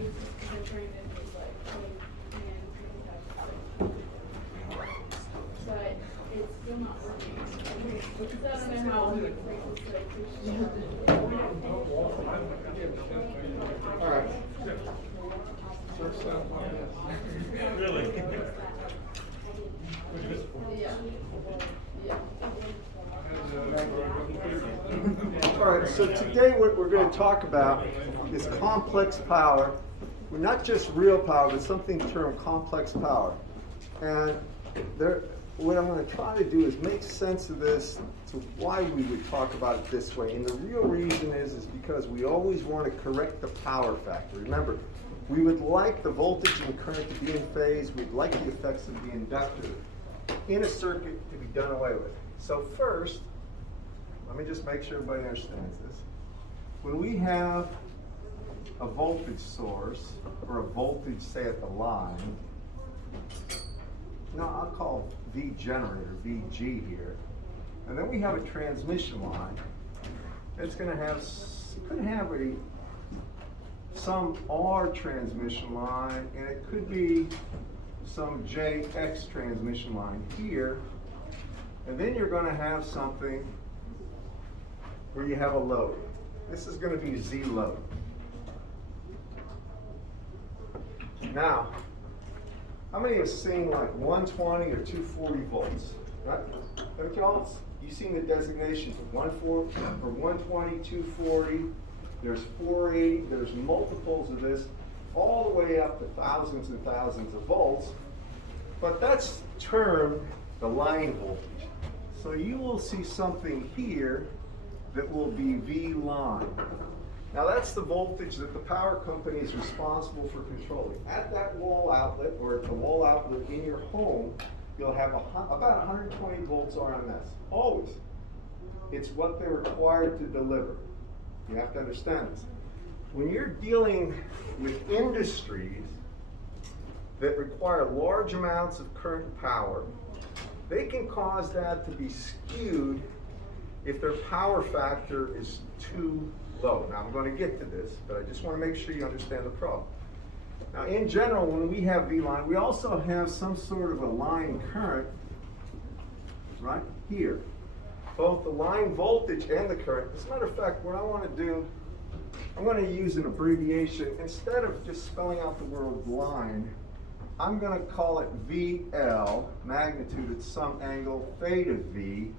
use this because they're trained in these like and but it's still not working. So I don't know how it All right. Really? Yeah. All right, so today what we're going to talk about is complex power. Well, not just real power, but something termed complex power. And what I'm going to try to do is make sense of this to why we would talk about it this way. And the real reason is because we always want to correct the power factor. Remember, we would like the voltage and current to be in phase. We'd like the effects of the inductor in a circuit to be done away with. So first, let me just make sure everybody understands this. When we have a voltage source, or a voltage, say, at the line, I'll call V generator, VG here, and then we have a transmission line. It's going to have, some R transmission line, and it could be some JX transmission line here, and then you're going to have something where you have a load. This is going to be Z load. Now, how many have seen like 120 or 240 volts? Right? Don't y'all? You've seen the designations of 120, 240. There's 480. There's multiples of this, all the way up to thousands and thousands of volts. But that's termed the line voltage. So you will see something here that will be V line. Now that's the voltage that the power company is responsible for controlling. At that wall outlet, or at the wall outlet in your home, you'll have about 120 volts RMS, always. It's what they're required to deliver. You have to understand this. When you're dealing with industries that require large amounts of current power, they can cause that to be skewed if their power factor is too low. Now I'm going to get to this, but I just want to make sure you understand the problem. Now in general, when we have V line, we also have some sort of a line current right here. Both the line voltage and the current. As a matter of fact, what I want to do, I'm going to use an abbreviation. Instead of just spelling out the word line, I'm going to call it VL, magnitude at some angle, theta V,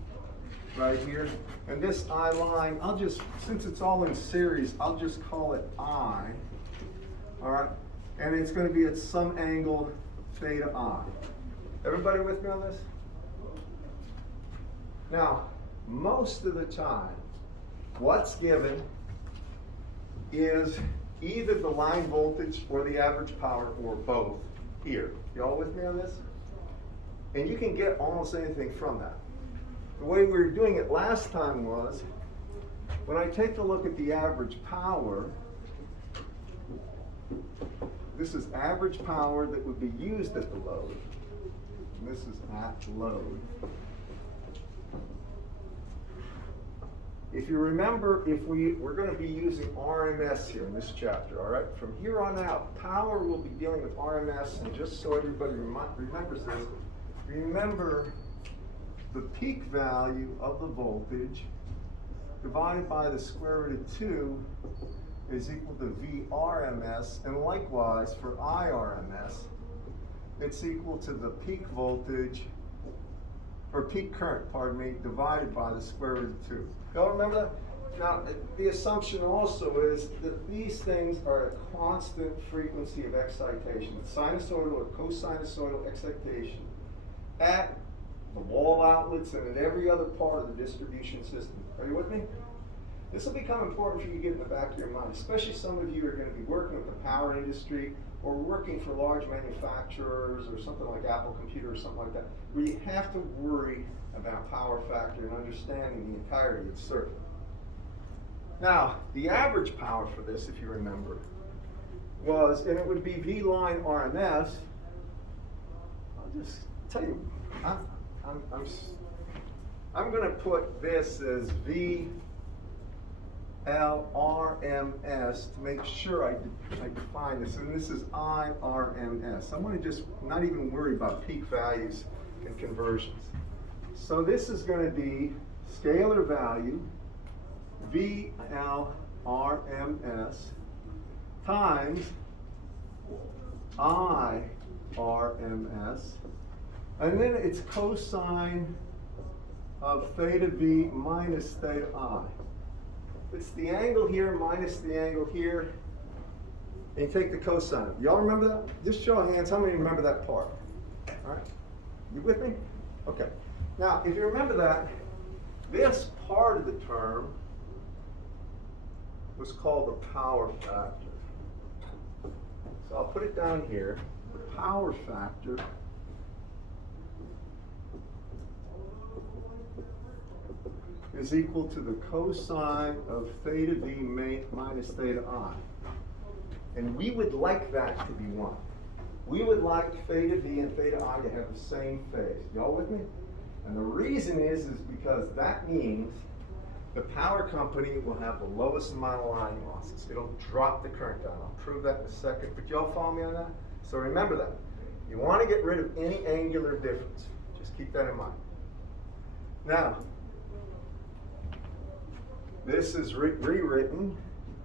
right here. And this I line, I'll just, since it's all in series, I'll just call it I. All right? And it's going to be at some angle, theta I. Everybody with me on this? Now, most of the time, what's given is either the line voltage or the average power or both here. Y'all with me on this? And you can get almost anything from that. The way we were doing it last time was, when I take a look at the average power, this is average power that would be used at the load. And this is at load. If you remember, we're going to be using RMS here in this chapter, all right? From here on out, power will be dealing with RMS, and just so everybody remembers this, remember the peak value of the voltage divided by the square root of 2 is equal to VRMS, and likewise for IRMS, it's equal to the peak voltage, or peak current, pardon me, divided by the square root of 2. Y'all remember that? Now, the assumption also is that these things are a constant frequency of excitation, sinusoidal or cosinusoidal excitation at the wall outlets and in every other part of the distribution system. Are you with me? This will become important for you to get in the back of your mind, especially some of you are going to be working with the power industry or working for large manufacturers or something like Apple Computer or something like that, where you have to worry about power factor and understanding the entirety of the circuit. Now, the average power for this, if you remember, was, and it would be V line RMS. I'll just tell you, I'm going to put this as V VLRMS to make sure I define this, and this is IRMS. I'm going to just not even worry about peak values and conversions. So this is going to be scalar value VLRMS times IRMS, and then it's cosine of theta V minus theta I. It's the angle here minus the angle here, and you take the cosine. Y'all remember that? Just show of hands, how many remember that part? All right, you with me? Okay. Now, if you remember that, this part of the term was called the power factor. So I'll put it down here. The power factor is equal to the cosine of theta V minus theta I. And we would like that to be 1. We would like theta V and theta I to have the same phase. Y'all with me? And the reason is because that means the power company will have the lowest amount of line losses. It'll drop the current down. I'll prove that in a second, but y'all follow me on that? So remember that. You want to get rid of any angular difference. Just keep that in mind. Now, this is rewritten.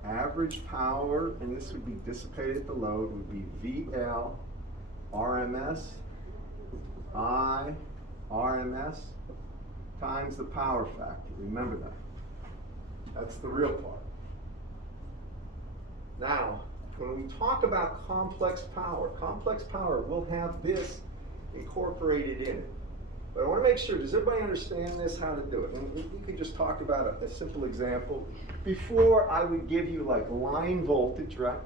Average power, and this would be dissipated at the load, would be VL RMS I RMS times the power factor. Remember that. That's the real part. Now, when we talk about complex power will have this incorporated in it. But I want to make sure, does everybody understand this, how to do it? And we could just talk about a simple example. Before, I would give you like line voltage, right?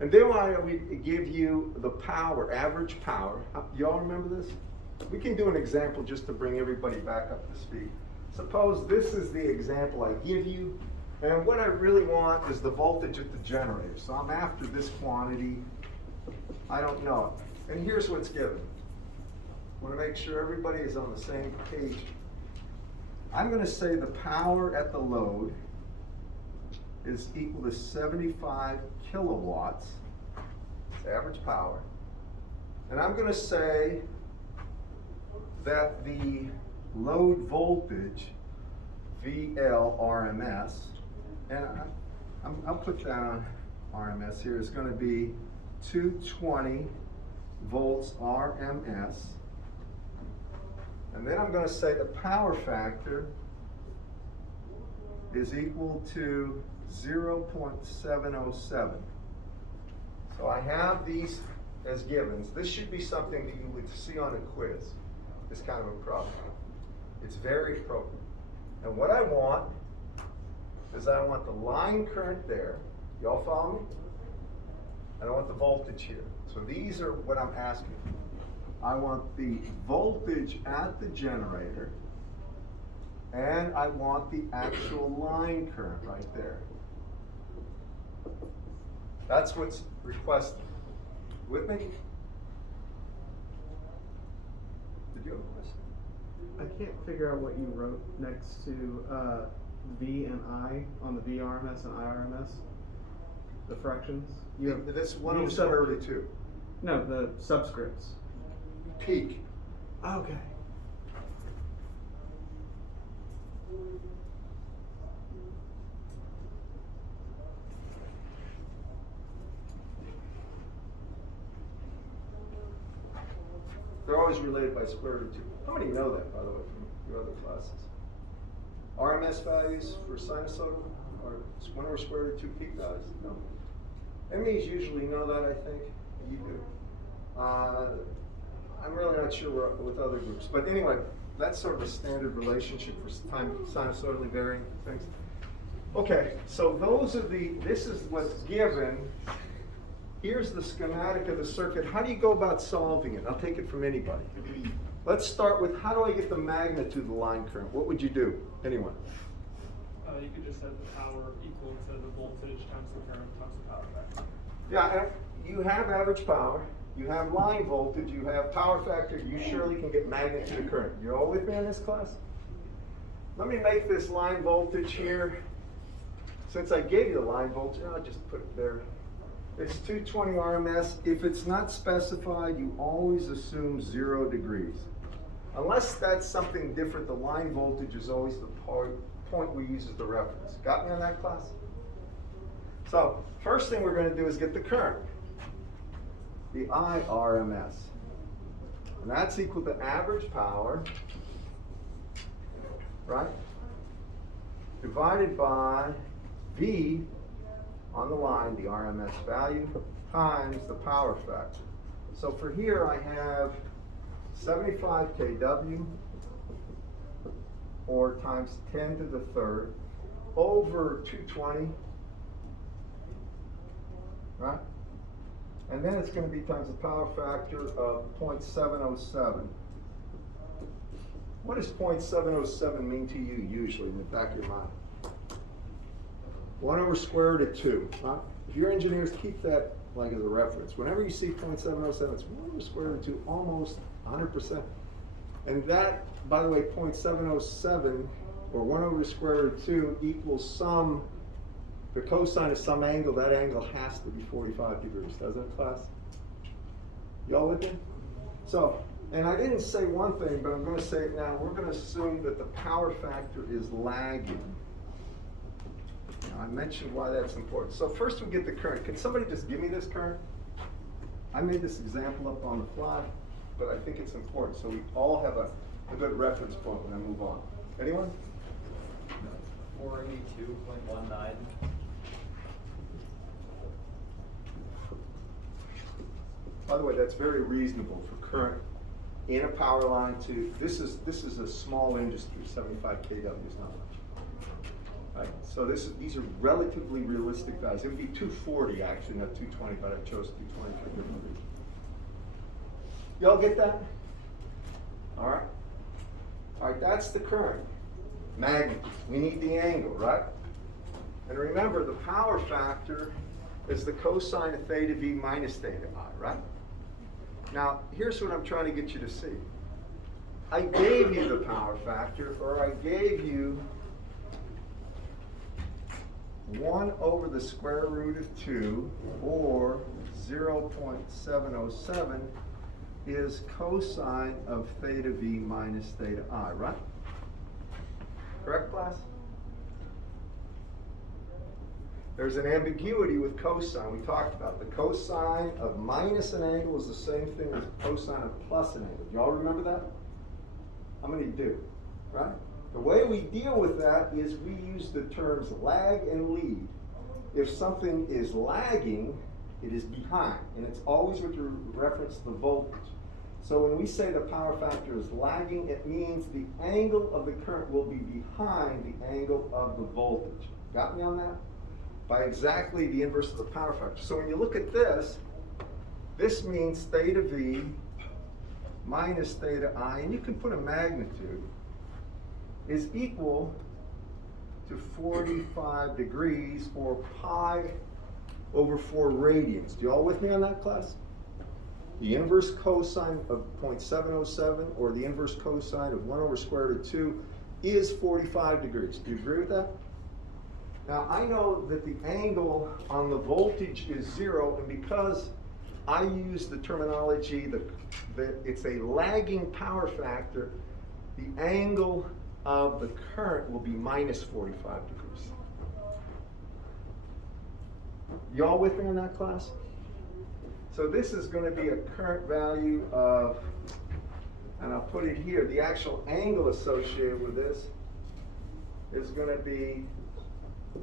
And then I would give you the power, average power. Y'all remember this? We can do an example just to bring everybody back up to speed. Suppose this is the example I give you, and what I really want is the voltage at the generator. So I'm after this quantity. I don't know it. And here's what's given. I want to make sure everybody is on the same page. I'm going to say the power at the load is equal to 75 kilowatts. It's average power. And I'm going to say that the load voltage, VL RMS, and I'll put down RMS here, is going to be 220 volts RMS. And then I'm going to say the power factor is equal to 0.707. So I have these as givens. This should be something that you would see on a quiz, this kind of a problem. It's very appropriate. And what I want is I want the line current there. Y'all follow me? And I want the voltage here. So these are what I'm asking. I want the voltage at the generator, and I want the actual line current right there. That's what's requested. With me? Did you have a question? I can't figure out what you wrote next to V and I on the VRMS and IRMS. The fractions. You have This one you was sub- early too. No, the subscripts. Peak. Okay. They're always related by square root of 2. How many know that, by the way, from your other classes? RMS values for sinusoidal are 1 over square root of 2 peak values? No. MEs usually know that, I think. You do. I'm really not sure with other groups. But anyway, that's sort of a standard relationship for time sinusoidally varying things. Okay, so this is what's given. Here's the schematic of the circuit. How do you go about solving it? I'll take it from anybody. Let's start with, how do I get the magnitude of the line current? What would you do? Anyone? You could just set the power equal to the voltage times the current times the power factor. Yeah, and you have average power, you have line voltage, you have power factor, you surely can get magnitude of current. You all with me in this class? let me make this line voltage here. Since I gave you the line voltage, I'll just put it there. It's 220 RMS. If it's not specified, you always assume 0 degrees. Unless that's something different, the line voltage is always the point we use as the reference. Got me on that, class? So, first thing we're going to do is get the current, the IRMS. And that's equal to average power, right, divided by V on the line, the RMS value, times the power factor. So for here I have 75 kW, or times 10 to the third, over 220, right? And then it's going to be times the power factor of 0.707. What does 0.707 mean to you usually in the back of your mind? 1 over square root of 2. Huh? If you're engineers, keep that like as a reference. Whenever you see 0.707, it's 1 over square root of 2, almost 100%. And that, by the way, 0.707, or 1 over the square root of 2, equals some, the cosine of some angle. That angle has to be 45 degrees, doesn't it, class? Y'all with me? So, and I didn't say one thing, but I'm going to say it now. We're going to assume that the power factor is lagging. Now, I mentioned why that's important. So first we get the current. Can somebody just give me this current? I made this example up on the fly, but I think it's important. So we all have a good reference point when I move on. Anyone? 482.19. By the way, that's very reasonable for current in a power line to, this is a small industry, 75 kW is not much. Right? So these are relatively realistic values. It would be 240 actually, not 220, but I chose 220 for different reasons. Y'all get that? All right. All right, that's the current. Magnitude. We need the angle, right? And remember, the power factor is the cosine of theta v minus theta I, right? Now, here's what I'm trying to get you to see. I gave you the power factor, or I gave you 1 over the square root of 2, or 0.707 is cosine of theta v minus theta I, right? Correct, class? There's an ambiguity with cosine. We talked about the cosine of minus an angle is the same thing as cosine of plus an angle. Do y'all remember that? How many do? Right? The way we deal with that is we use the terms lag and lead. If something is lagging, it is behind, and it's always with reference to the voltage. So when we say the power factor is lagging, it means the angle of the current will be behind the angle of the voltage. Got me on that? By exactly the inverse of the power factor. So when you look at this, this means theta v minus theta I, and you can put a magnitude, is equal to 45 degrees, or pi over 4 radians. Do you all with me on that, class? The inverse cosine of 0.707, or the inverse cosine of 1 over square root of 2, is 45 degrees. Do you agree with that? Now, I know that the angle on the voltage is 0, and because I use the terminology that it's a lagging power factor, the angle of the current will be minus 45 degrees. Y'all with me in that, class? So this is going to be a current value of, and I'll put it here, the actual angle associated with this is going to be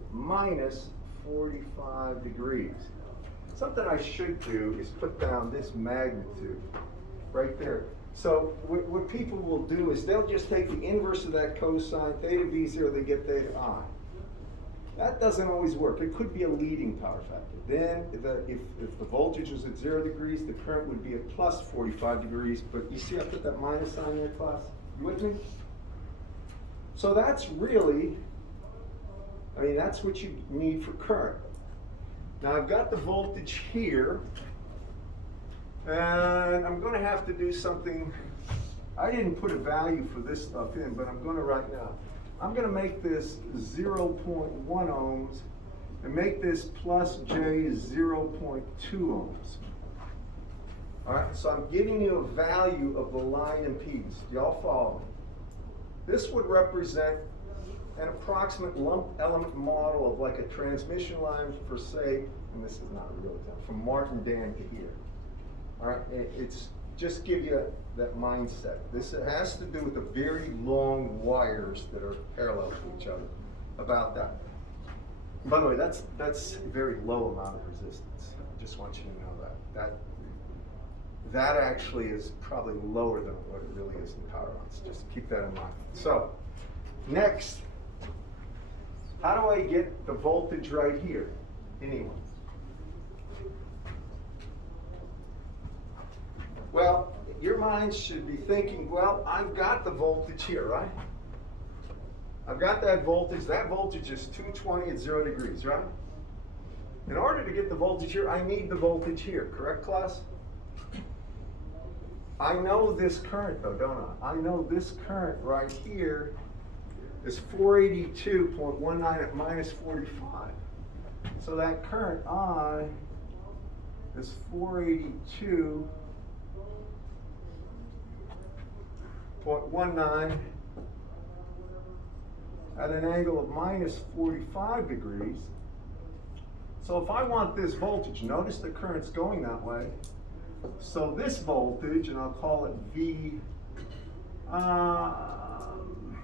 minus 45 degrees. Something I should do is put down this magnitude right there. So what people will do is they'll just take the inverse of that cosine, theta v 0, they get theta I. That doesn't always work. It could be a leading power factor. Then if the voltage was at 0 degrees, the current would be at plus 45 degrees. But you see I put that minus sign there, class? You with me? So that's really, I mean, that's what you need for current. Now I've got the voltage here, and I'm going to have to do something. I didn't put a value for this stuff in, but I'm going to right now. I'm gonna make this 0.1 ohms and make this plus J 0.2 ohms. All right, so I'm giving you a value of the line impedance. Do y'all follow me? This would represent an approximate lump element model of like a transmission line for, say, and this is not a real example, from Martin Dan to here. All right, it's just give you that mindset. This has to do with the very long wires that are parallel to each other. About that. By the way, that's a very low amount of resistance. I just want you to know that. That actually is probably lower than what it really is in power lines. Just keep that in mind. So, next, how do I get the voltage right here? Anyone? Well, your mind should be thinking, well, I've got the voltage here, right? I've got that voltage. That voltage is 220 at 0 degrees, right? In order to get the voltage here, I need the voltage here. Correct, class? I know this current, though, don't I? I know this current right here is 482.19 at minus 45. So that current I is 482.19 at an angle of minus 45 degrees. So if I want this voltage, notice the current's going that way. So this voltage, and I'll call it V, I'm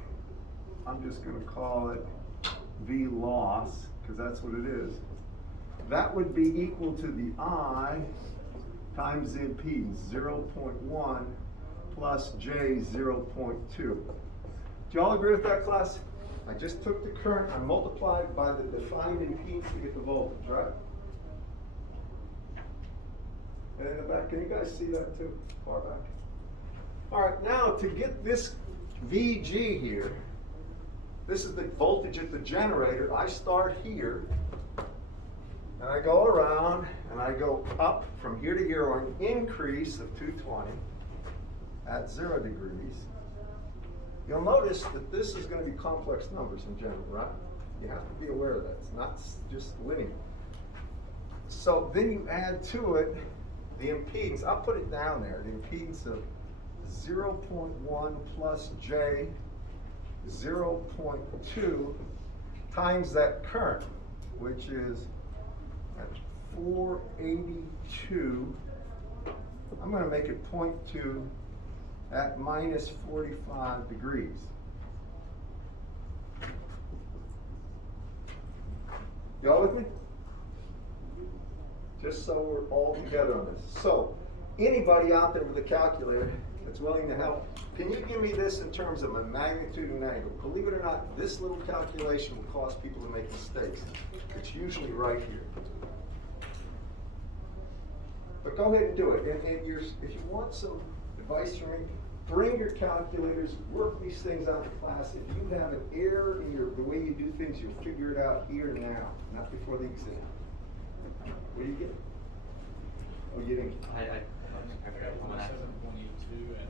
just going to call it V loss, because that's what it is. That would be equal to the I times the impedance, 0.1 plus J 0.2. Do y'all agree with that, class? I just took the current, I multiplied by the defined impedance to get the voltage, right? And in the back, can you guys see that too? Far back. All right, now to get this VG here, this is the voltage at the generator. I start here, and I go around, and I go up from here to here, or an increase of 220 at 0 degrees. You'll notice that this is going to be complex numbers in general, right? You have to be aware of that. It's not just linear. So then you add to it the impedance. I'll put it down there. The impedance of 0.1 plus J 0.2 times that current, which is at 482. I'm going to make it 0.2 at minus 45 degrees. Y'all with me? Just so we're all together on this. So, anybody out there with a calculator that's willing to help, can you give me this in terms of a magnitude and angle? Believe it or not, this little calculation will cause people to make mistakes. It's usually right here. But go ahead and do it. And if you want some advice from me, bring your calculators, work these things out in class. If you have an error in the way you do things, you'll figure it out here and now, not before the exam. What do you get? Oh, you didn't. I forgot 107.82 at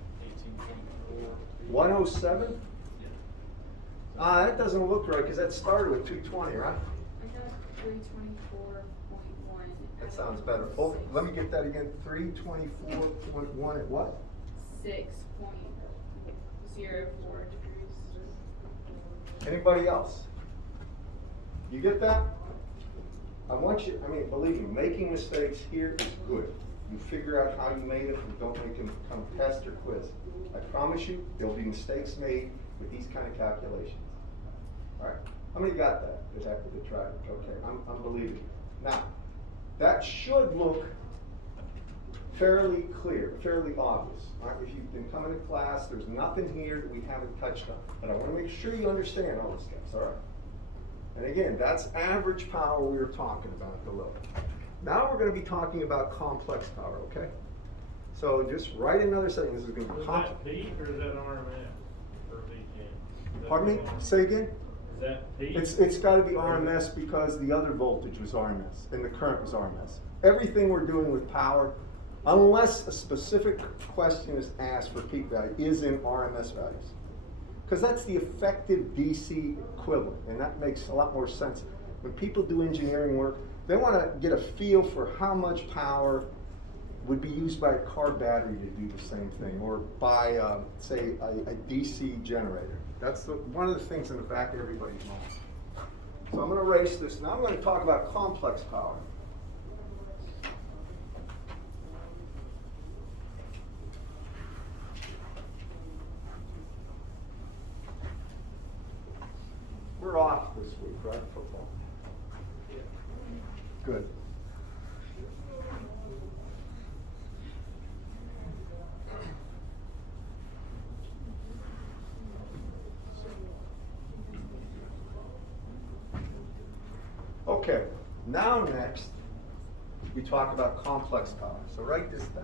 18.4. 107? That doesn't look right because that started with 220, right? I got 324.1. That sounds better. Oh, let me get that again. 324.1 at what? 6.04 degrees. Anybody else? You get that? I want you, believe me, making mistakes here is good. You figure out how you made them and don't make them come test or quiz. I promise you, there'll be mistakes made with these kind of calculations. All right, how many got that? After the try? Okay, I'm believing. Now, that should look fairly clear, fairly obvious. All right, if you've been coming to class, there's nothing here that we haven't touched on. But I want to make sure you understand all this stuff, all right? And again, that's average power we were talking about below. Now we're going to be talking about complex power, okay? So just write another setting. This is going to be complex. Is that peak or is that RMS? Or VG? Pardon me? Say again? Is that peak? It's got to be RMS because the other voltage was RMS and the current was RMS. Everything we're doing with power, unless a specific question is asked for peak value, is in RMS values. because that's the effective DC equivalent, and that makes a lot more sense. When people do engineering work, they want to get a feel for how much power would be used by a car battery to do the same thing, or by, say, a DC generator. That's one of the things in the back of everybody's mind. So I'm going to erase this. Now I'm going to talk about complex power. We're off this week, right? Football. Good. Okay, now next, we talk about complex power. So write this down.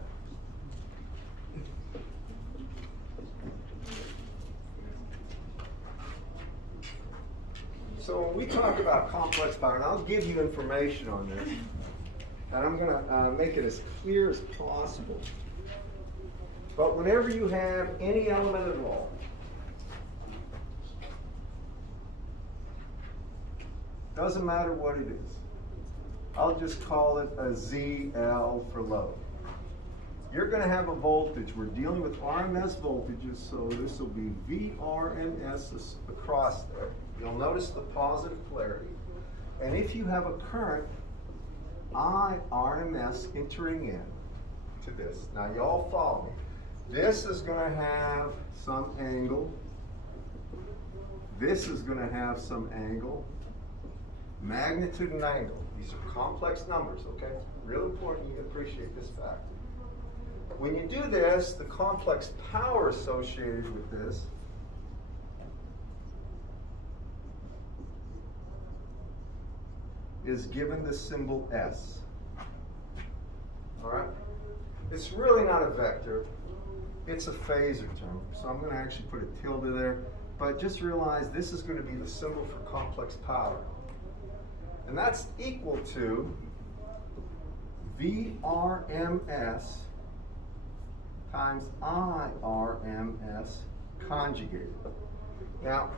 So when we talk about complex power, and I'll give you information on this, and I'm going to make it as clear as possible. But whenever you have any element at all, doesn't matter what it is, I'll just call it a ZL for load. You're going to have a voltage. We're dealing with RMS voltages, so this will be VRMS across there. You'll notice the positive polarity. And if you have a current IRMS entering in to this, now you all follow me. This is going to have some angle. This is going to have some angle. Magnitude and angle. These are complex numbers, okay? It's real important you appreciate this fact. When you do this, the complex power associated with this is given the symbol S. All right? It's really not a vector. It's a phasor term. So I'm going to actually put a tilde there. But just realize this is going to be the symbol for complex power. And that's equal to VRMS times IRMS conjugated. Now,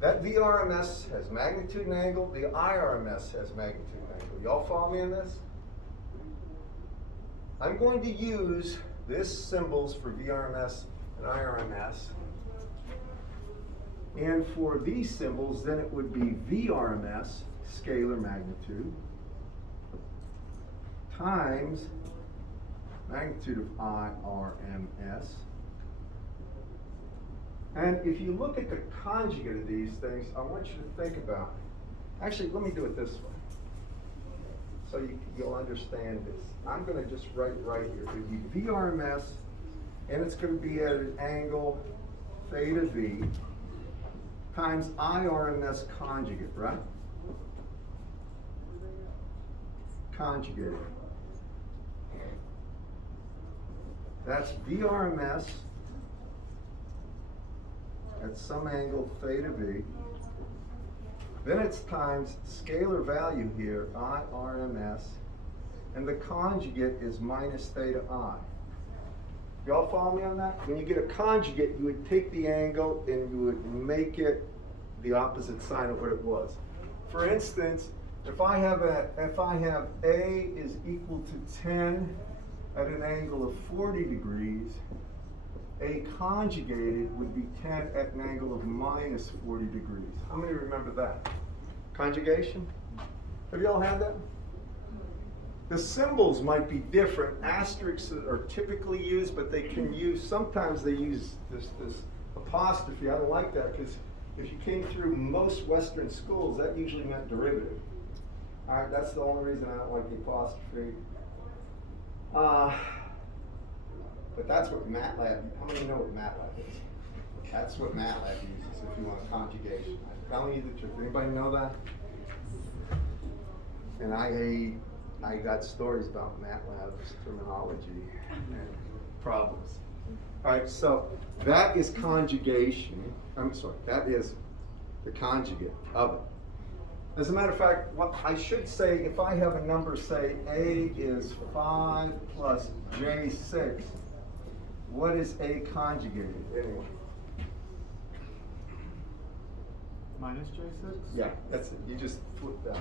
that VRMS has magnitude and angle, the IRMS has magnitude and angle. Y'all follow me in this? I'm going to use this symbols for VRMS and IRMS. And for these symbols, then it would be VRMS, scalar magnitude, times magnitude of IRMS. And if you look at the conjugate of these things, I want you to think about, actually, let me do it this way, so you'll understand this. I'm going to just write right here. It would be VRMS, and it's going to be at an angle theta V, times IRMS conjugate, right? Conjugated. That's VRMS at some angle theta V. Then it's times scalar value here, IRMS, and the conjugate is minus theta I. Y'all follow me on that? When you get a conjugate, you would take the angle and you would make it the opposite sign of what it was. For instance, if I have A is equal to 10 at an angle of 40 degrees, A conjugated would be 10 at an angle of minus 40 degrees. How many remember that? Conjugation? Have you all had that? The symbols might be different. Asterisks are typically used, but they can use, sometimes they use this apostrophe. I don't like that because if you came through most Western schools, that usually meant derivative. All right, that's the only reason I don't like the apostrophe. But that's what MATLAB, how many know what MATLAB is? That's what MATLAB uses if you want a conjugation. I'm telling you the truth. Anybody know that? And I got stories about MATLAB's terminology and problems. All right, so that is conjugation. I'm sorry, that is the conjugate of it. As a matter of fact, what I should say, if I have a number, say A is 5 plus J 6, what is A conjugated anyway? minus J6? Yeah, that's it. You just flip that.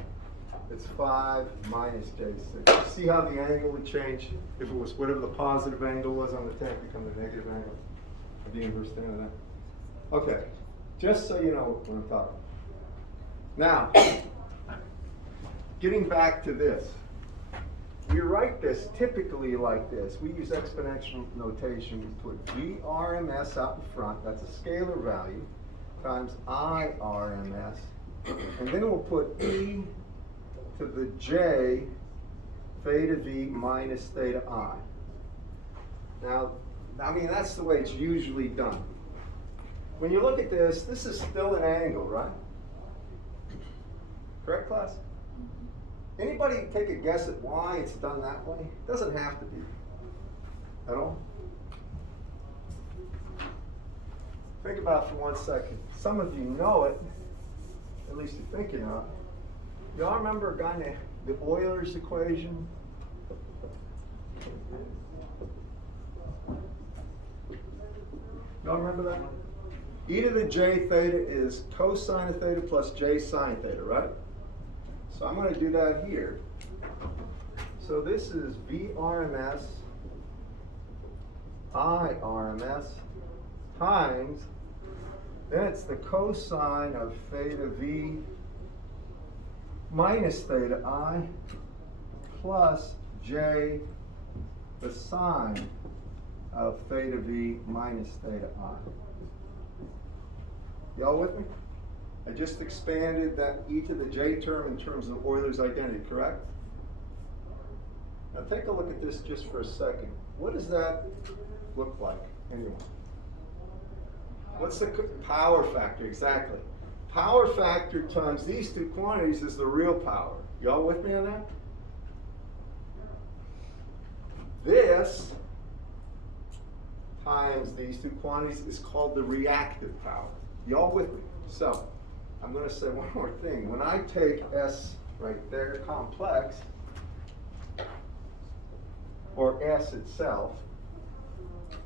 It's 5 minus J6. See how the angle would change? If it was whatever the positive angle was on the tank, become the negative angle. Or the inverse thing of that. Okay, just so you know what I'm talking. Now, getting back to this. We write this typically like this. We use exponential notation. We put VRMS out in front, that's a scalar value, times IRMS. And then we'll put E to the J theta V minus theta I. Now, I mean, that's the way it's usually done. When you look at this is still an angle, right? Correct, class? Anybody take a guess at why it's done that way? It doesn't have to be at all. Think about it for 1 second. Some of you know it, at least you think you know it. Y'all remember a guy named the Euler's equation? Y'all remember that? E to the J theta is cosine of theta plus J sine theta, right? So I'm going to do that here. So this is VRMS IRMS times, then it's the cosine of theta V minus theta I plus J, the sine of theta V minus theta I. Y'all with me? I just expanded that e to the j term in terms of Euler's identity, correct? Now take a look at this just for a second. What does that look like, anyone? What's the power factor, exactly? Power factor times these two quantities is the real power. Y'all with me on that? This times these two quantities is called the reactive power. Y'all with me? So, I'm going to say one more thing. When I take S right there, complex, or S itself,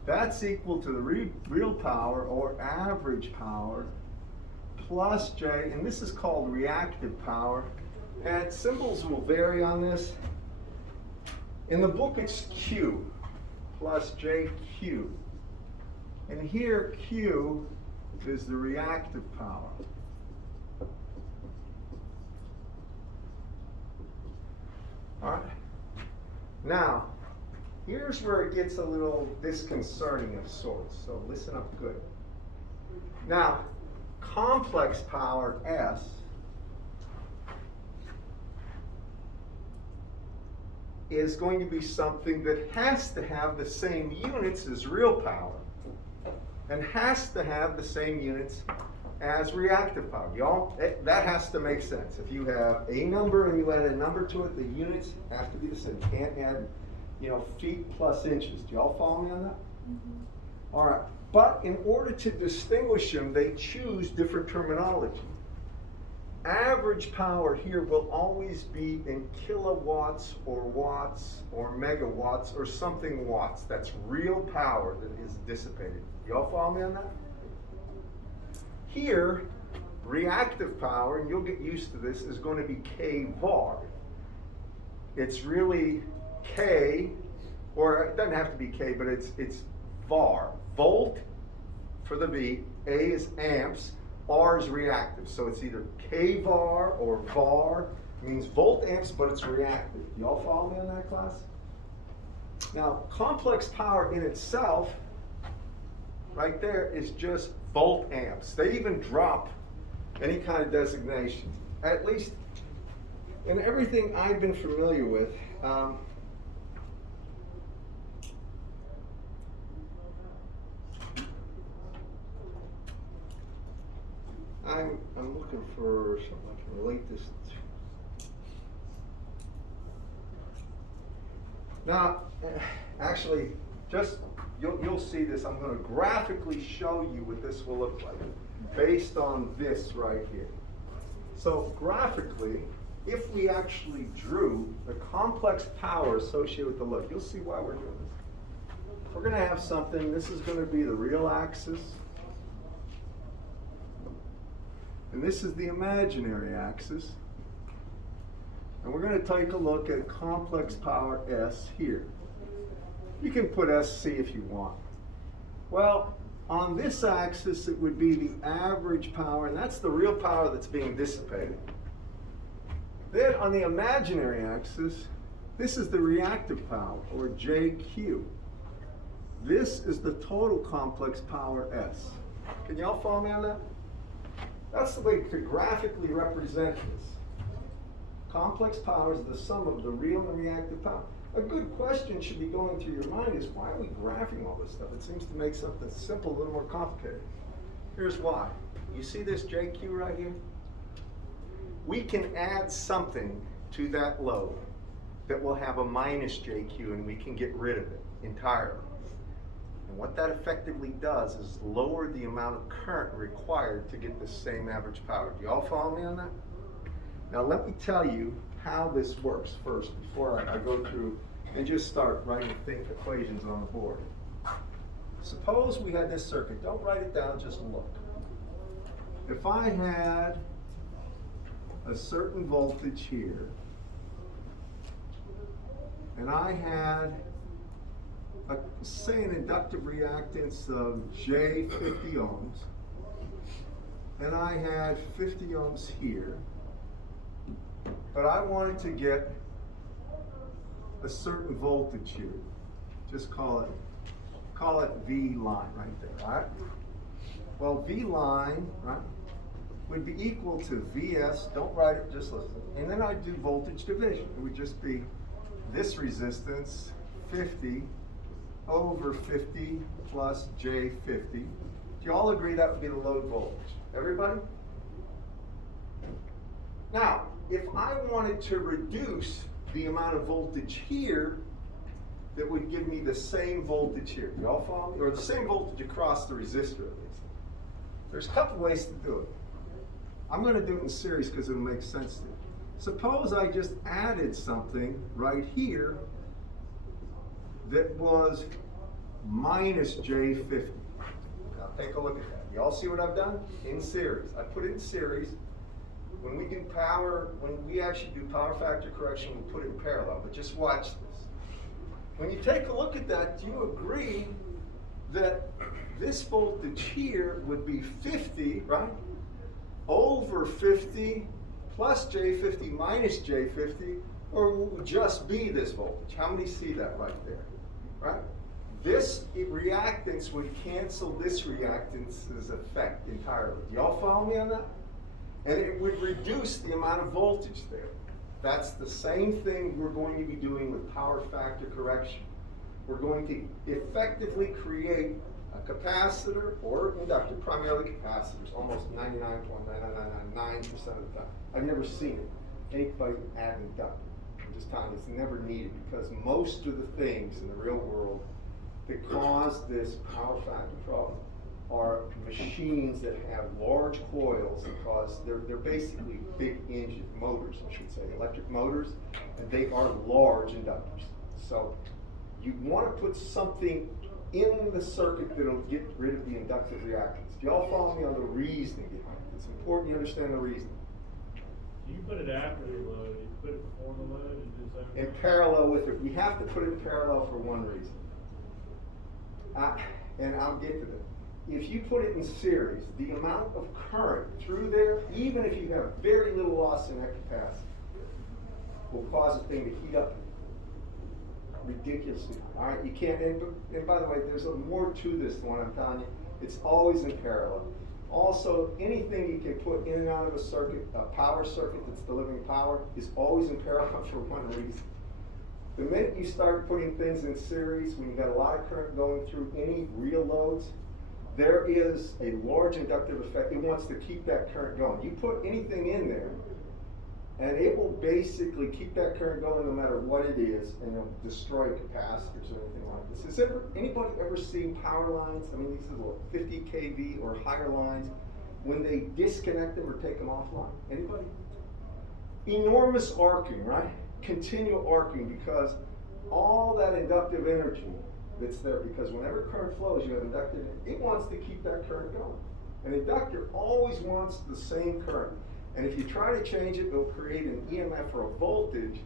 that's equal to the real power or average power plus J, and this is called reactive power. And symbols will vary on this. In the book it's Q plus JQ. And here Q is the reactive power. All right. Now, here's where it gets a little disconcerting of sorts, so listen up good. Now, complex power S is going to be something that has to have the same units as real power and has to have the same units as reactive power. Y'all, that has to make sense. If you have a number and you add a number to it, the units have to be the same. You can't add, feet plus inches. Do y'all follow me on that? Mm-hmm. All right. But in order to distinguish them, they choose different terminology. Average power here will always be in kilowatts or watts or megawatts or something watts. That's real power that is dissipated. Y'all follow me on that? Here, reactive power, and you'll get used to this, is going to be kVAR. It's really K, or it doesn't have to be K, but it's VAR. Volt for the V, A is amps, R is reactive. So it's either kVAR or VAR. It means volt amps, but it's reactive. Y'all follow me on that, class? Now, complex power in itself, right there, is just volt amps. They even drop any kind of designation. At least in everything I've been familiar with, I'm looking for something I can relate this to. Now, actually, just you'll see this. I'm going to graphically show you what this will look like based on this right here. So graphically, if we actually drew the complex power associated with the load, you'll see why we're doing this. We're going to have something. This is going to be the real axis. and this is the imaginary axis. And we're going to take a look at complex power S here. You can put SC if you want. Well, on this axis it would be the average power, and that's the real power that's being dissipated. Then on the imaginary axis, this is the reactive power, or JQ. This is the total complex power S. Can y'all follow me on that? That's the way to graphically represent this. Complex power is the sum of the real and reactive power. A good question should be going through your mind is, why are we graphing all this stuff? It seems to make something simple a little more complicated. Here's why. You see this JQ right here? We can add something to that load that will have a minus JQ, and we can get rid of it entirely. And what that effectively does is lower the amount of current required to get the same average power. Do y'all follow me on that? Now let me tell you how this works first before I go through and just start writing think equations on the board. Suppose we had this circuit. Don't write it down, just look. If I had a certain voltage here, and I had say an inductive reactance of J 50 ohms, and I had 50 ohms here, but I wanted to get a certain voltage here. Just call it V line right there, right? Well, V line, right, would be equal to Vs, don't write it, just listen. And then I'd do voltage division. It would just be this resistance, 50 over 50 plus J50. Do you all agree that would be the load voltage? Everybody? Now, if I wanted to reduce the amount of voltage here, that would give me the same voltage here. You all follow me? Or the same voltage across the resistor at least. There's a couple ways to do it. I'm going to do it in series because it'll make sense to you. Suppose I just added something right here that was minus J50. Now take a look at that. You all see what I've done? In series. I put it in series. When we actually do power factor correction, we put it in parallel, but just watch this. When you take a look at that, do you agree that this voltage here would be 50, right? Over 50 plus J50 minus J50, or would just be this voltage? How many see that right there, right? This reactance would cancel this reactance's effect entirely. Do y'all follow me on that? And it would reduce the amount of voltage there. That's the same thing we're going to be doing with power factor correction. We're going to effectively create a capacitor or inductor, primarily capacitors, almost 99.9999% of the time. I've never seen it. Anybody add an inductor. I'm just telling you, it's never needed because most of the things in the real world that cause this power factor problem are machines that have large coils because they're basically big engine motors, I should say, electric motors, and they are large inductors. So you want to put something in the circuit that'll get rid of the inductive reactance. Do y'all follow me on the reasoning behind it? It's important you understand the reasoning. You put it after the load, you put it before the load, and do something. In parallel with it. We have to put it in parallel for one reason. And I'll get to that. If you put it in series, the amount of current through there, even if you have very little loss in that capacity, will cause the thing to heat up ridiculously. All right, you can't, and by the way, there's more to this than what I'm telling you. It's always in parallel. Also, anything you can put in and out of a circuit, a power circuit that's delivering power, is always in parallel for one reason. The minute you start putting things in series, when you've got a lot of current going through any real loads, there is a large inductive effect. It wants to keep that current going. You put anything in there, and it will basically keep that current going no matter what it is, and it'll destroy capacitors or anything like this. Has anybody ever seen power lines? I mean, these are what, 50 kV or higher lines, when they disconnect them or take them offline? Anybody? Enormous arcing, right? Continual arcing, because all that inductive energy that's there, because whenever current flows, you have inductive, it wants to keep that current going. An inductor always wants the same current. And if you try to change it, it'll create an EMF or a voltage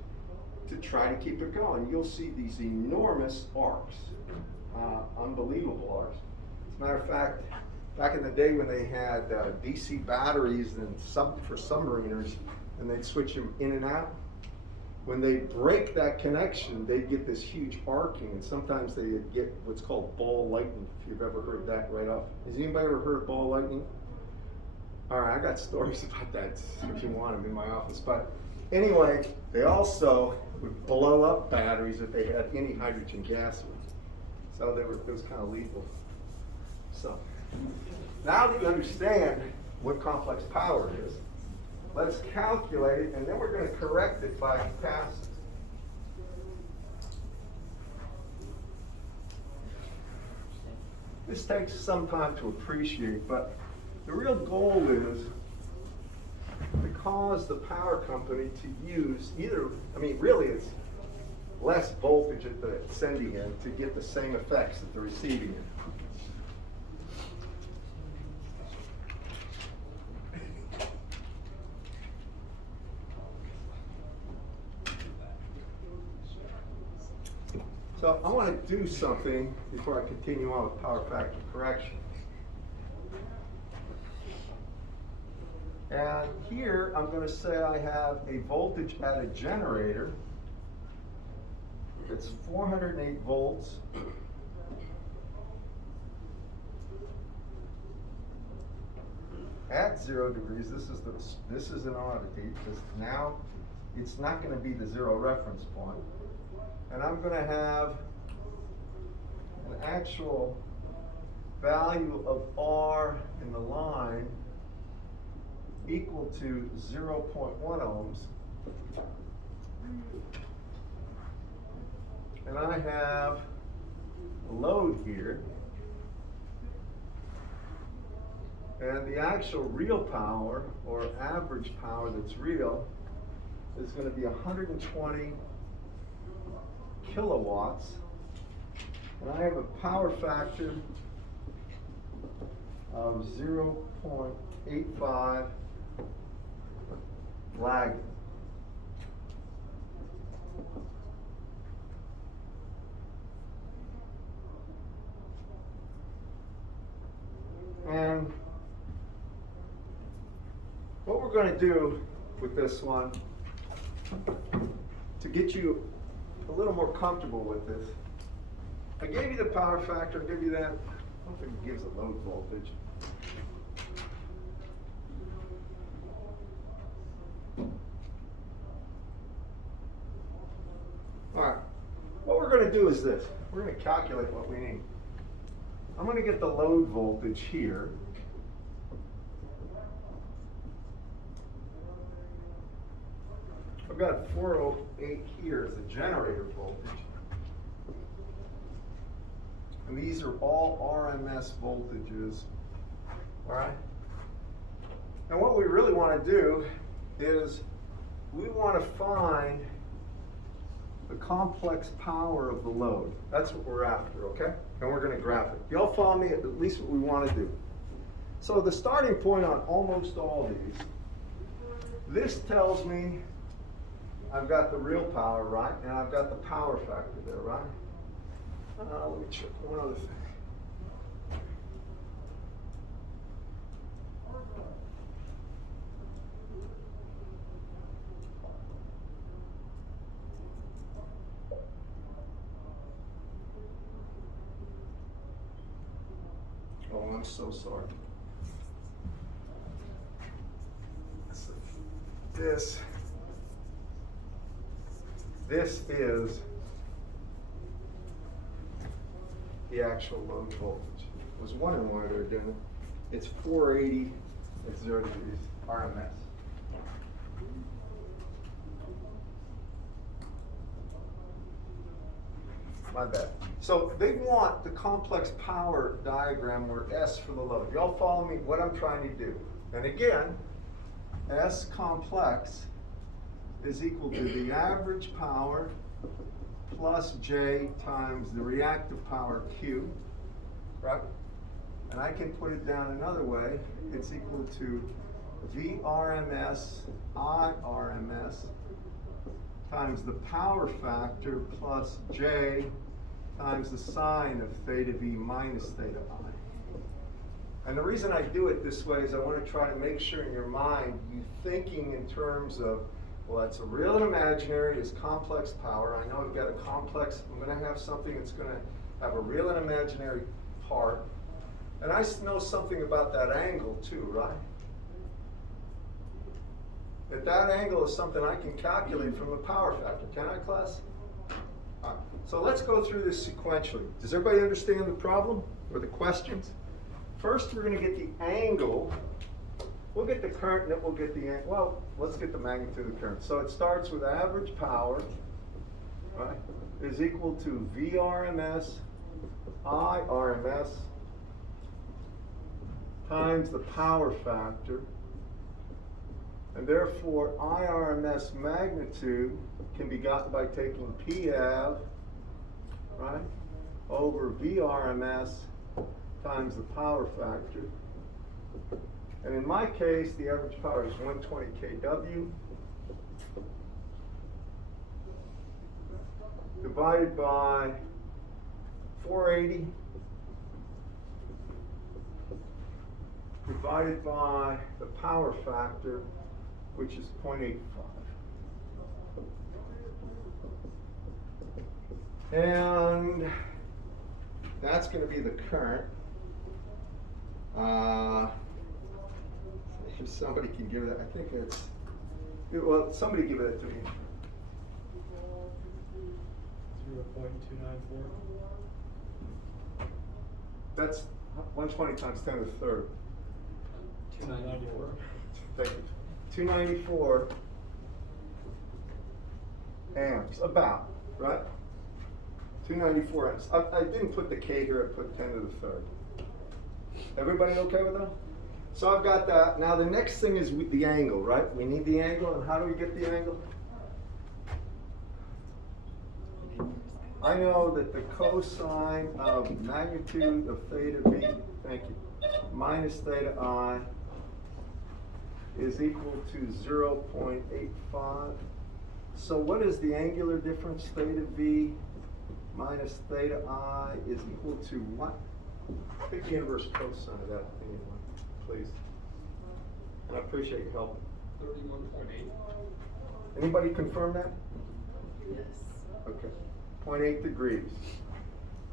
to try to keep it going. You'll see these enormous arcs, unbelievable arcs. As a matter of fact, back in the day when they had DC batteries and for submariners, and they'd switch them in and out, when they break that connection, they'd get this huge arcing, and sometimes they'd get what's called ball lightning, if you've ever heard that right off. Has anybody ever heard of ball lightning? All right, I got stories about that if you want them in my office. But anyway, they also would blow up batteries if they had any hydrogen gas in them. So it was kind of lethal. So now that you understand what complex power is, let's calculate it, and then we're going to correct it by capacitance. This takes some time to appreciate, but the real goal is to cause the power company to use really it's less voltage at the sending end to get the same effects at the receiving end. So I want to do something before I continue on with power factor correction. And here I'm going to say I have a voltage at a generator. It's 408 volts. At 0 degrees, this is an oddity because now it's not going to be the zero reference point. And I'm going to have an actual value of R in the line equal to 0.1 ohms. And I have a load here. And the actual real power, or average power that's real, is going to be 120 kilowatts. And I have a power factor of 0.85 lagging. And what we're going to do with this one, to get you a little more comfortable with this, I gave you the power factor, I gave you that, I don't think it gives a load voltage. All right, what we're going to do is this. We're going to calculate what we need. I'm going to get the load voltage here. I've got 408 here as a generator voltage. And these are all RMS voltages. All right? And what we really want to do is we want to find the complex power of the load. That's what we're after, okay? And we're going to graph it. Y'all follow me at least what we want to do. So the starting point on almost all these, this tells me I've got the real power, right? And I've got the power factor there, right? Let me check one other thing. Oh, I'm so sorry. This is the actual load voltage. I was wondering why they were doing it. It's 480 at 0 degrees RMS. My bad. So they want the complex power diagram where S for the load. Y'all follow me what I'm trying to do. And again, S complex is equal to the average power plus J times the reactive power Q, right? And I can put it down another way. It's equal to VRMS IRMS times the power factor plus J times the sine of theta V minus theta I. And the reason I do it this way is I want to try to make sure in your mind you're thinking in terms of, well, that's a real and imaginary, it's complex power. I know I've got a complex, I'm going to have something that's going to have a real and imaginary part. And I know something about that angle too, right? That angle is something I can calculate from the power factor. Can I, class? All right. So let's go through this sequentially. Does everybody understand the problem or the questions? First, we're going to get the angle. We'll get the current, and then we'll get the angle. Well, let's get the magnitude of the current. So it starts with average power, right, is equal to VRMS IRMS times the power factor. And therefore, IRMS magnitude can be gotten by taking PAV, right, over VRMS times the power factor. And in my case, the average power is 120 kW divided by 480 divided by the power factor, which is 0.85. And that's going to be the current. If somebody can give that, I think it's, well, somebody give that to me. 0.294. That's 120 times 10 to the third. 294. Thank you. 294 amps, about, right? 294 amps. I didn't put the K here, I put 10 to the third. Everybody okay with that? So I've got that. Now the next thing is the angle, right? We need the angle, and how do we get the angle? I know that the cosine of magnitude of theta V, thank you, minus theta I is equal to 0.85. So what is the angular difference? Theta V minus theta I is equal to what? Take the inverse cosine of that thing, please. And I appreciate your help. 31.8. Anybody confirm that? Yes. Okay. 0.8 degrees.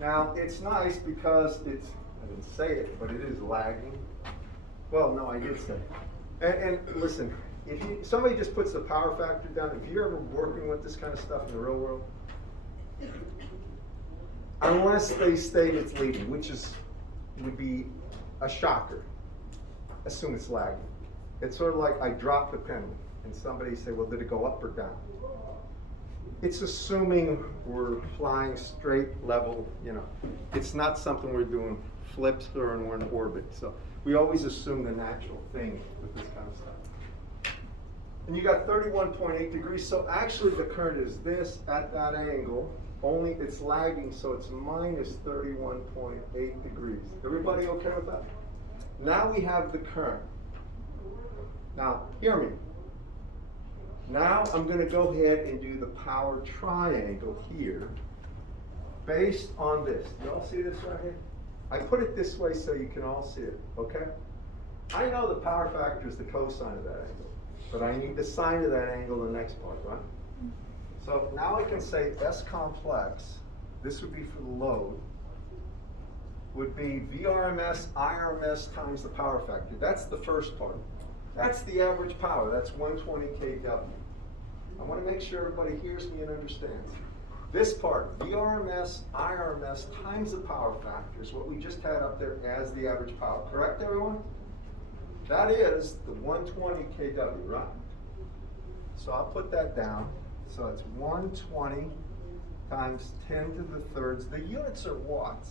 Now, it's nice because it's, I didn't say it, but it is lagging. Well, no, I did say it. And listen, if somebody just puts the power factor down, if you're ever working with this kind of stuff in the real world, unless they state it's leading, which would be a shocker, assume it's lagging. It's sort of like I dropped the pen and somebody say, well, did it go up or down? It's assuming we're flying straight, level, you know. It's not something we're doing flips or we're in orbit. So we always assume the natural thing with this kind of stuff. And you got 31.8 degrees. So actually the current is this at that angle, only it's lagging, so it's minus 31.8 degrees. Everybody okay with that? Now we have the current. Now, hear me. Now I'm going to go ahead and do the power triangle here based on this. You all see this right here? I put it this way so you can all see it, okay? I know the power factor is the cosine of that angle, but I need the sine of that angle in the next part, right? So now I can say S complex, this would be for the load, would be VRMS IRMS times the power factor. That's the first part. That's the average power. That's 120 kW. I want to make sure everybody hears me and understands. This part, VRMS IRMS times the power factor, is what we just had up there as the average power. Correct, everyone? That is the 120 kW, right? So I'll put that down. So it's 120 times 10 to the thirds. The units are watts.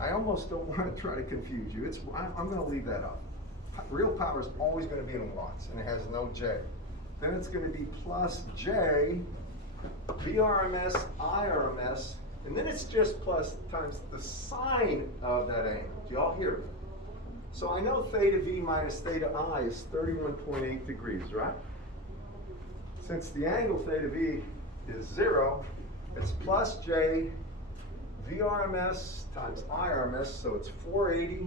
I almost don't want to try to confuse you. I'm going to leave that up. Real power is always going to be in watts, and it has no J. Then it's going to be plus J, VRMS, IRMS, And then it's just plus times the sine of that angle. Do y'all hear me? So I know theta V minus theta I is 31.8 degrees, right? Since the angle theta V is 0, it's plus J VRMS times IRMS, so it's 480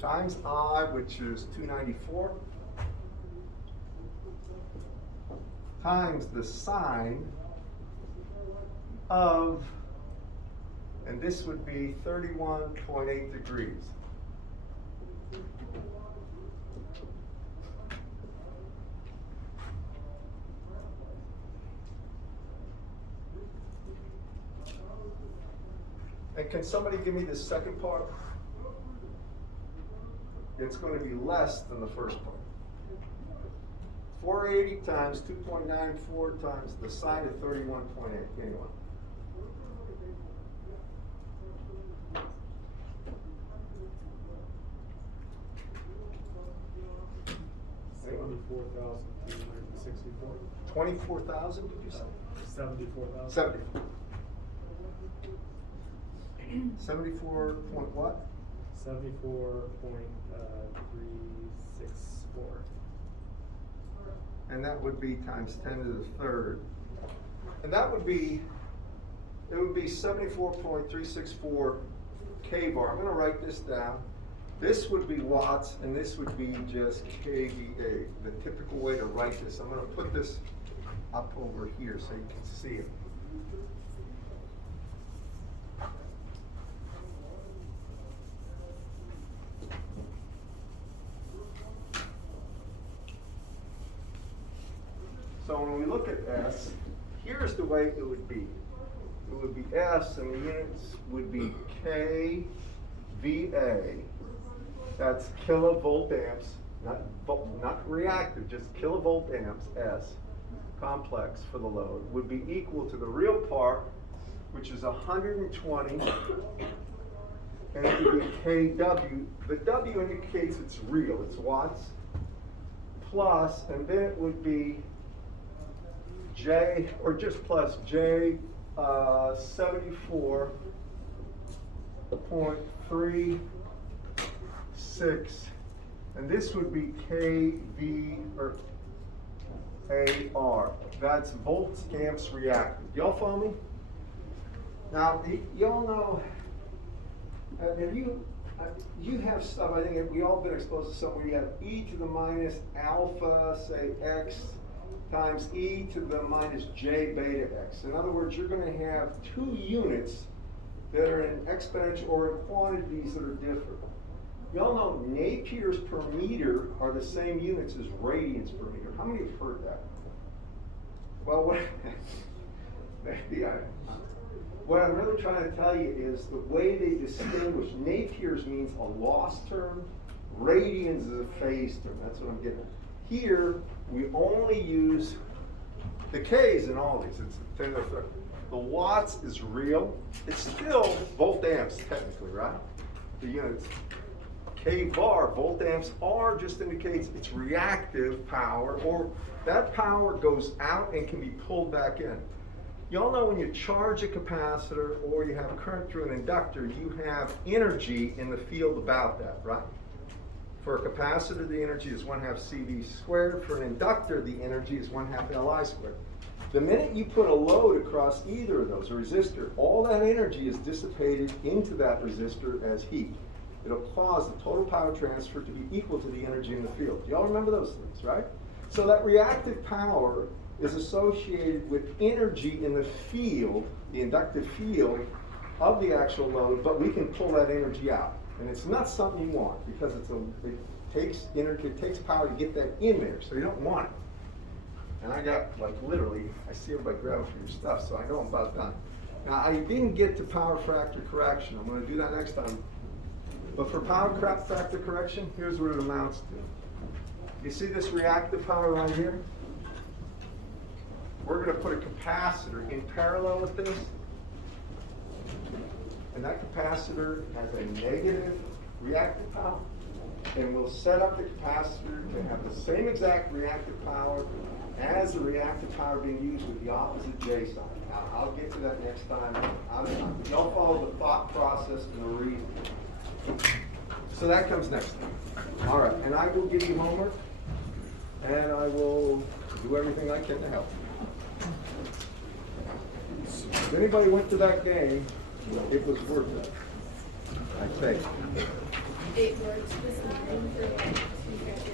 times I, which is 294, times the sine of, and this would be 31.8 degrees. And can somebody give me the second part? It's going to be less than the first part. 480 times 2.94 times the sine of 31.8. Anyone? $74,364. 24,000, did you say? 74,000. 74. 74 point what? 74.364. And that would be times 10 to the third. And that would be, it would be 74.364 kVAr. I'm going to write this down. This would be watts, and this would be just kVA. The typical way to write this, I'm going to put this up over here so you can see it. So when we look at S, here's the way it would be. It would be S, and the units would be kVA. That's kilovolt amps, not reactive, just kilovolt amps, S, complex for the load, would be equal to the real part, which is 120, and it would be kW. The W indicates it's real, it's watts, plus, and then it would be J, or just plus J 74.36, and this would be kV or AR. That's volts, amps, reactive. Y'all follow me? Now, y'all know, if you have stuff, I think we all been exposed to something where you have e to the minus alpha, say x, times e to the minus j beta x. In other words, you're going to have two units that are in exponential or in quantities that are different. Y'all know Napiers per meter are the same units as radians per meter. How many have heard that? Well, what I'm really trying to tell you is the way they distinguish. Napiers means a loss term, radians is a phase term. That's what I'm getting at. Here, we only use the K's in all these. It's 10 to the third. The watts is real. It's still volt amps, technically, right? The units. kVAR, volt amps R, just indicates it's reactive power, or that power goes out and can be pulled back in. Y'all know when you charge a capacitor or you have current through an inductor, you have energy in the field about that, right? For a capacitor, the energy is 1/2 CV squared. For an inductor, the energy is 1/2 Li squared. The minute you put a load across either of those, a resistor, all that energy is dissipated into that resistor as heat. It'll cause the total power transfer to be equal to the energy in the field. Y'all remember those things, right? So that reactive power is associated with energy in the field, the inductive field of the actual load, but we can pull that energy out. And it's not something you want because it takes energy, it takes power to get that in there, so you don't want it. And I got, like, literally, I see everybody grabbing for your stuff, so I know I'm about done. Now, I didn't get to power factor correction. I'm going to do that next time. But for power factor correction, here's what it amounts to. You see this reactive power right here? We're going to put a capacitor in parallel with this. And that capacitor has a negative reactive power. And we'll set up the capacitor to have the same exact reactive power as the reactive power being used with the opposite J side. Now, I'll get to that next time. Y'all follow the thought process and the reason. So that comes next time. All right, and I will give you homework, and I will do everything I can to help. If anybody went to that game, it was worth it. I think. It works this time for like 2 years.